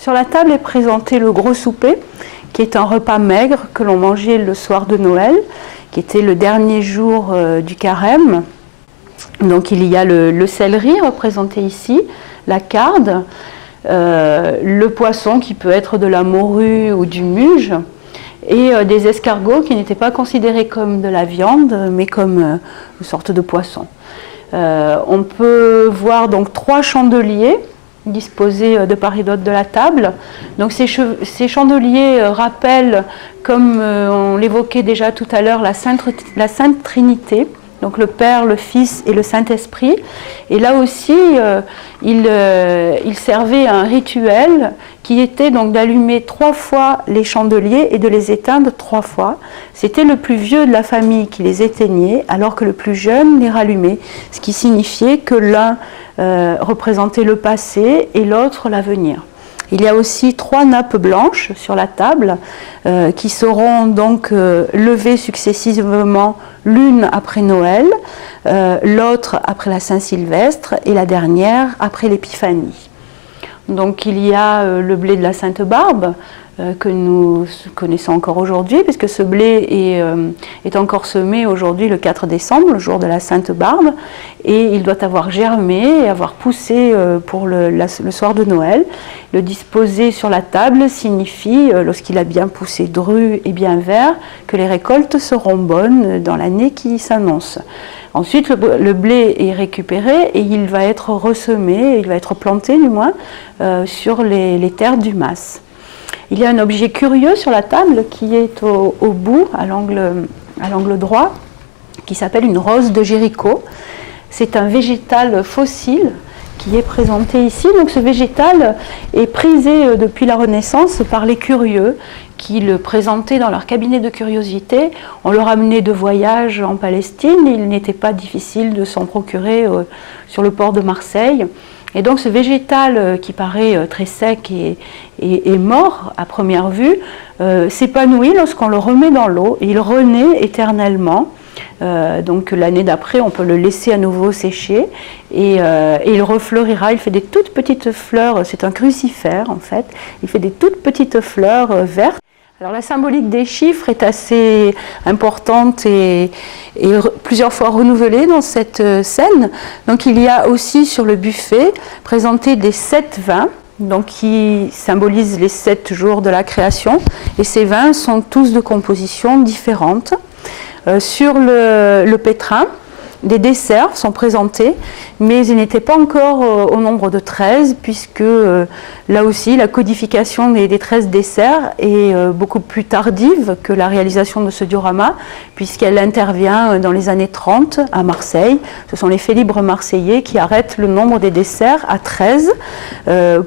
Sur la table est présenté le gros souper, qui est un repas maigre que l'on mangeait le soir de Noël, qui était le dernier jour du carême. Donc il y a le céleri représenté ici, la carde, le poisson qui peut être de la morue ou du muge, et des escargots qui n'étaient pas considérés comme de la viande, mais comme une sorte de poisson. On peut voir donc 3 chandeliers disposés de part et d'autre de la table. Donc ces chandeliers rappellent, comme on l'évoquait déjà tout à l'heure, la Sainte Trinité, donc le Père, le Fils et le Saint-Esprit. Et là aussi, il servait à un rituel qui était donc d'allumer 3 fois les chandeliers et de les éteindre 3 fois. C'était le plus vieux de la famille qui les éteignait, alors que le plus jeune les rallumait, ce qui signifiait que l'un représentait le passé et l'autre l'avenir. Il y a aussi 3 nappes blanches sur la table qui seront donc levées successivement, l'une après Noël, l'autre après la Saint-Sylvestre et la dernière après l'Épiphanie. Donc il y a le blé de la Sainte Barbe que nous connaissons encore aujourd'hui, puisque ce blé est encore semé aujourd'hui le 4 décembre, le jour de la Sainte Barbe, et il doit avoir germé et avoir poussé pour le soir de Noël. Le disposer sur la table signifie, lorsqu'il a bien poussé dru et bien vert, que les récoltes seront bonnes dans l'année qui s'annonce. Ensuite, le blé est récupéré et il va être ressemé, il va être planté du moins, sur les terres du Mas. Il y a un objet curieux sur la table qui est au bout, à l'angle droit, qui s'appelle une rose de Jéricho. C'est un végétal fossile qui est présenté ici. Donc ce végétal est prisé depuis la Renaissance par les curieux qui le présentaient dans leur cabinet de curiosité. On le ramenait de voyage en Palestine, il n'était pas difficile de s'en procurer sur le port de Marseille. Et donc ce végétal qui paraît très sec et mort à première vue s'épanouit lorsqu'on le remet dans l'eau et il renaît éternellement. Donc l'année d'après on peut le laisser à nouveau sécher et il refleurira, il fait des toutes petites fleurs, c'est un crucifère en fait, il fait des toutes petites fleurs vertes. Alors la symbolique des chiffres est assez importante et plusieurs fois renouvelée dans cette scène. Donc il y a aussi sur le buffet présenté des 7 vins, donc qui symbolisent les 7 jours de la création. Et ces vins sont tous de compositions différentes. Sur le pétrin, des desserts sont présentés, mais ils n'étaient pas encore au nombre de 13, puisque là aussi la codification des 13 desserts est beaucoup plus tardive que la réalisation de ce diorama, puisqu'elle intervient dans les années 30 à Marseille. Ce sont les Félibres marseillais qui arrêtent le nombre des desserts à 13,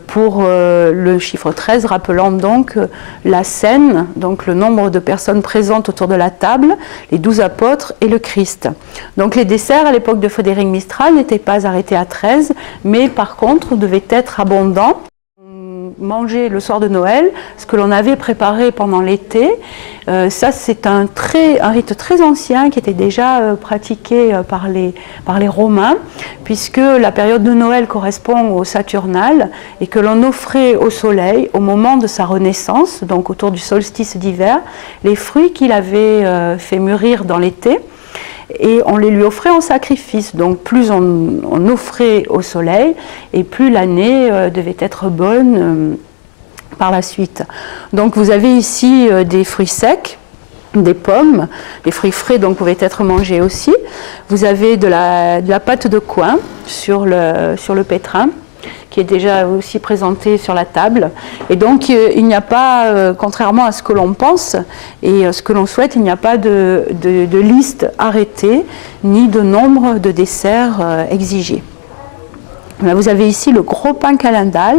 pour le chiffre 13 rappelant donc la scène, donc le nombre de personnes présentes autour de la table, les 12 apôtres et le Christ. Donc les desserts à l'époque de Frédéric Mistral n'étaient pas arrêtés à 13, mais par contre devaient être abondants. Manger le soir de Noël, ce que l'on avait préparé pendant l'été, ça c'est un rite très ancien qui était déjà pratiqué par les Romains, puisque la période de Noël correspond au Saturnal et que l'on offrait au soleil au moment de sa renaissance, donc autour du solstice d'hiver, les fruits qu'il avait fait mûrir dans l'été. Et on les lui offrait en sacrifice. Donc plus on offrait au soleil et plus l'année devait être bonne par la suite. Donc vous avez ici des fruits secs, des pommes, les fruits frais donc pouvaient être mangés aussi. Vous avez de la pâte de coing sur le pétrin, qui est déjà aussi présenté sur la table. Et donc il n'y a pas, contrairement à ce que l'on pense et ce que l'on souhaite, il n'y a pas de liste arrêtée, ni de nombre de desserts exigés. Là, vous avez ici le gros pain calendal,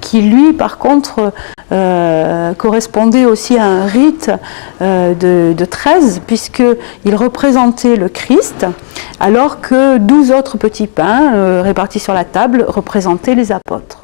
qui lui, par contre, correspondait aussi à un rite de 13, puisqu'il représentait le Christ, alors que 12 autres petits pains répartis sur la table représentaient les apôtres.